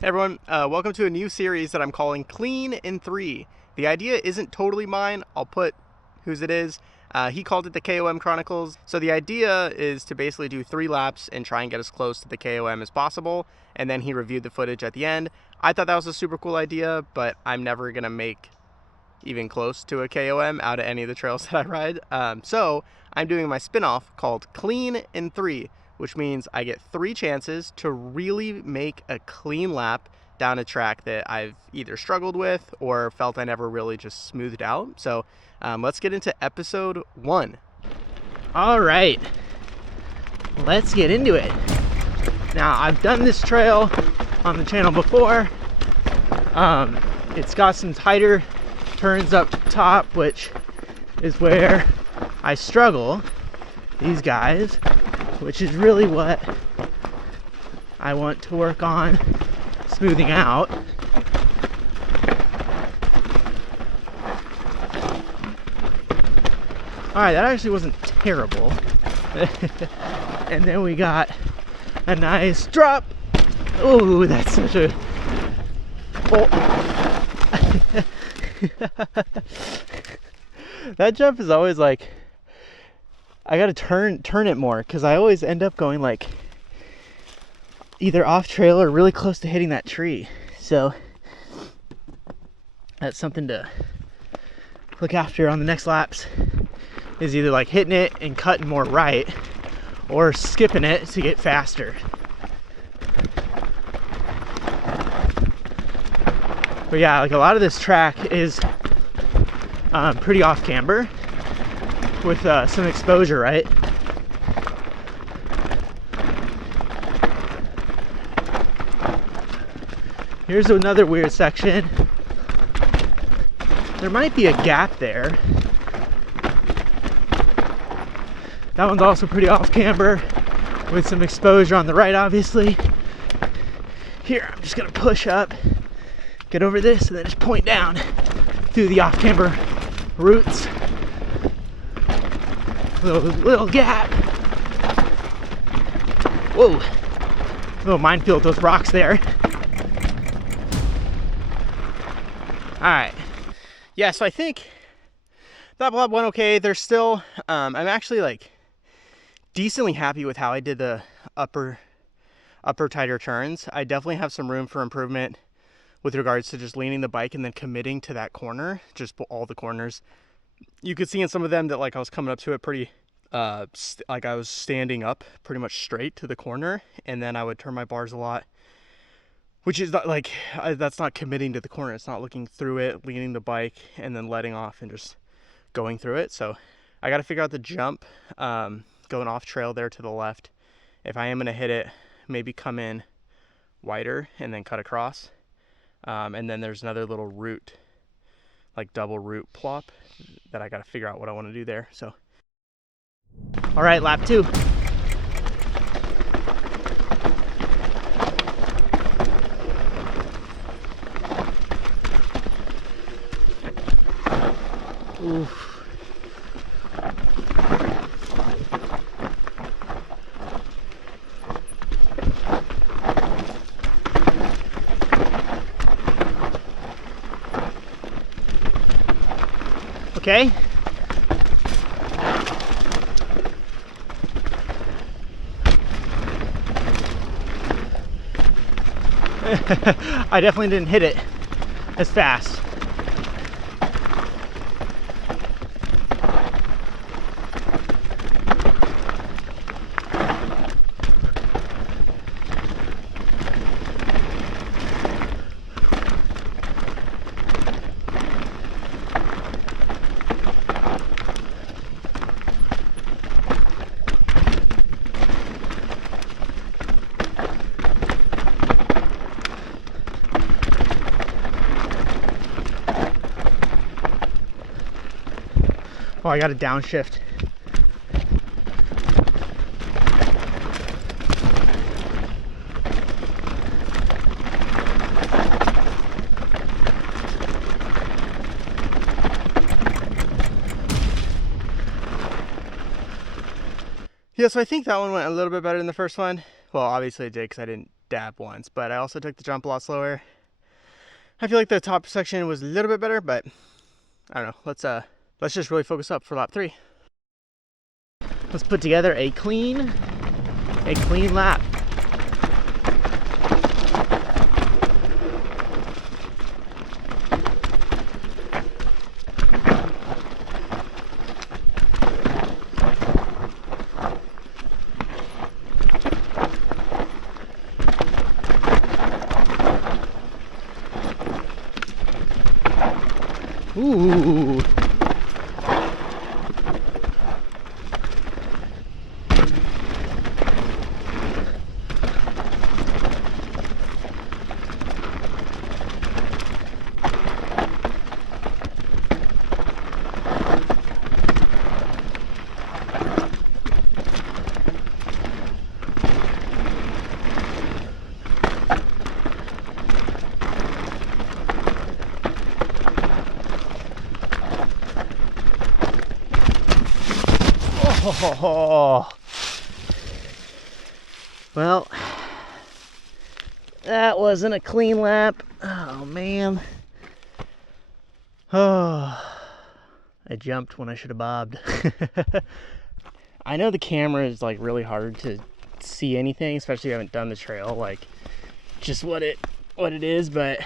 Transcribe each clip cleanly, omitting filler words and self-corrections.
Hey everyone, welcome to a new series that I'm calling Clean in 3. The idea isn't totally mine. I'll put whose it is. He called it the KOM Chronicles. So the idea is to basically do 3 laps and try and get as close to the KOM as possible. And then he reviewed the footage at the end. I thought that was a super cool idea, but I'm never going to make even close to a KOM out of any of the trails that I ride. So I'm doing my spin-off called Clean in 3, which means I get 3 chances to really make a clean lap down a track that I've either struggled with or felt I never really just smoothed out. So let's get into episode 1. All right, let's get into it. Now, I've done this trail on the channel before. It's got some tighter turns up top, which is where I struggle, these guys, which is really what I want to work on smoothing out. All right, that actually wasn't terrible. And then we got a nice drop. Oh, that's such a... Oh. That jump is always like, I gotta turn it more, because I always end up going like either off trail or really close to hitting that tree. So that's something to look after on the next laps, is either like hitting it and cutting more right or skipping it to get faster. But yeah, like a lot of this track is pretty off camber with some exposure, right? Here's another weird section. There might be a gap there. That one's also pretty off camber with some exposure on the right, obviously. Here, I'm just gonna push up, get over this, and then just point down through the off camber roots. Little gap. Whoa, little minefield, those rocks there. All right, yeah, so I think that blob went okay. There's still, I'm actually like decently happy with how I did the upper tighter turns. I definitely have some room for improvement with regards to just leaning the bike and then committing to that corner, just all the corners. You could see in some of them that like I was coming up to it pretty, like I was standing up pretty much straight to the corner, and then I would turn my bars a lot, which is not like, that's not committing to the corner. It's not looking through it, leaning the bike, and then letting off and just going through it. So I got to figure out the jump, going off trail there to the left. If I am going to hit it, maybe come in wider and then cut across. And then there's another little root, like double root plop, that I got to figure out what I want to do there. So, all right, lap 2. Oof. Okay. I definitely didn't hit it as fast. Oh, I got a downshift. Yeah, so I think that one went a little bit better than the first one. Well, obviously it did because I didn't dab once, but I also took the jump a lot slower. I feel like the top section was a little bit better, but I don't know. Let's just really focus up for lap 3. Let's put together a clean lap. Ooh. Oh, well, that wasn't a clean lap. Oh man. Oh, I jumped when I should have bobbed. I know the camera is like really hard to see anything, especially if you haven't done the trail, like just what it is, but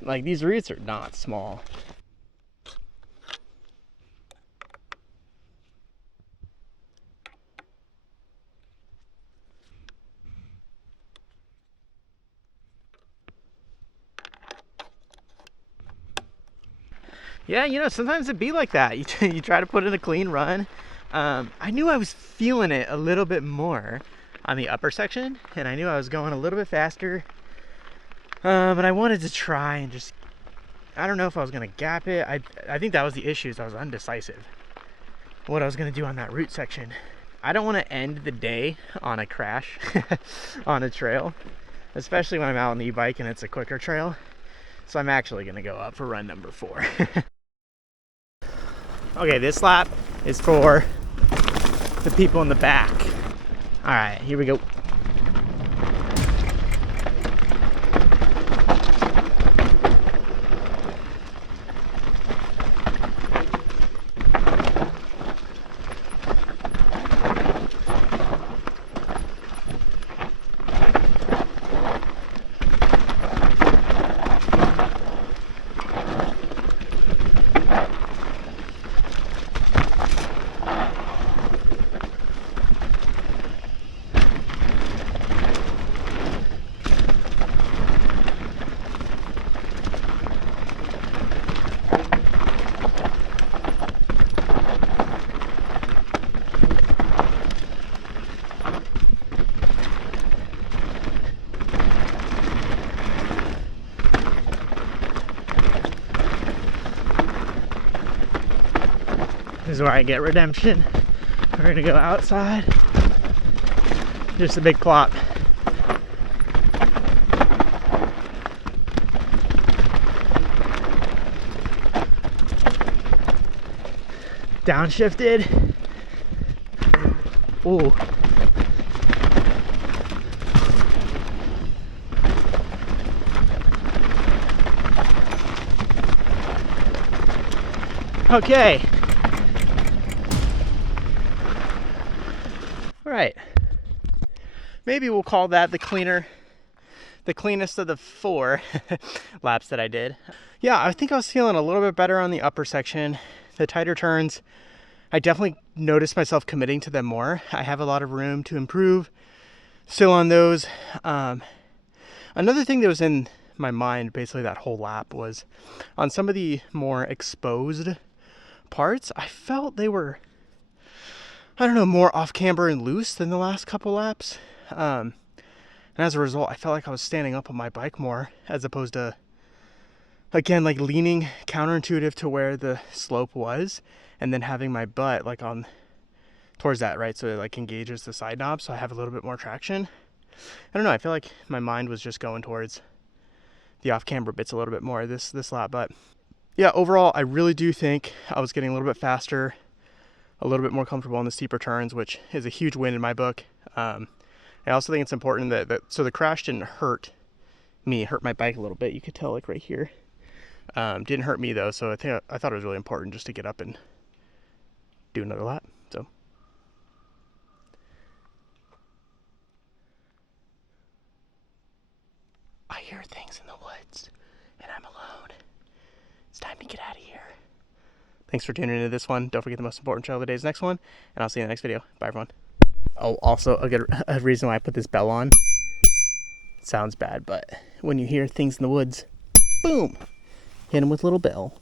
like these roots are not small. Yeah, you know, sometimes it be like that. You try to put in a clean run. I knew I was feeling it a little bit more on the upper section, and I knew I was going a little bit faster. But I wanted to try and just, I don't know if I was going to gap it. I think that was the issue, is I was undecisive what I was going to do on that route section. I don't want to end the day on a crash on a trail, especially when I'm out on the e-bike and it's a quicker trail. So I'm actually going to go up for run number 4. Okay, this lap is for the people in the back. All right, here we go. This is where I get redemption. We're gonna go outside. Just a big plop. Downshifted. Ooh. Okay. Right. Maybe we'll call that the cleanest of the 4 laps that I did. Yeah, I think I was feeling a little bit better on the upper section. The tighter turns, I definitely noticed myself committing to them more. I have a lot of room to improve still on those. Another thing that was in my mind basically that whole lap was on some of the more exposed parts, I felt they were, I don't know, more off camber and loose than the last couple laps. And as a result, I felt like I was standing up on my bike more as opposed to, again, like leaning counterintuitive to where the slope was and then having my butt like on towards that, right? So it like engages the side knob, so I have a little bit more traction. I don't know, I feel like my mind was just going towards the off camber bits a little bit more this lap. But yeah, overall, I really do think I was getting a little bit faster, a little bit more comfortable on the steeper turns, which is a huge win in my book. I also think it's important so the crash didn't hurt me, hurt my bike a little bit. You could tell like right here. Didn't hurt me though, so I thought it was really important just to get up and do another lap. So I hear things in the woods and I'm alone. It's time to get out of here. Thanks for tuning into this one. Don't forget the most important trail of the day is the next one, and I'll see you in the next video. Bye everyone. Oh, also a reason why I put this bell on. It sounds bad, but when you hear things in the woods, boom, hit them with a little bell.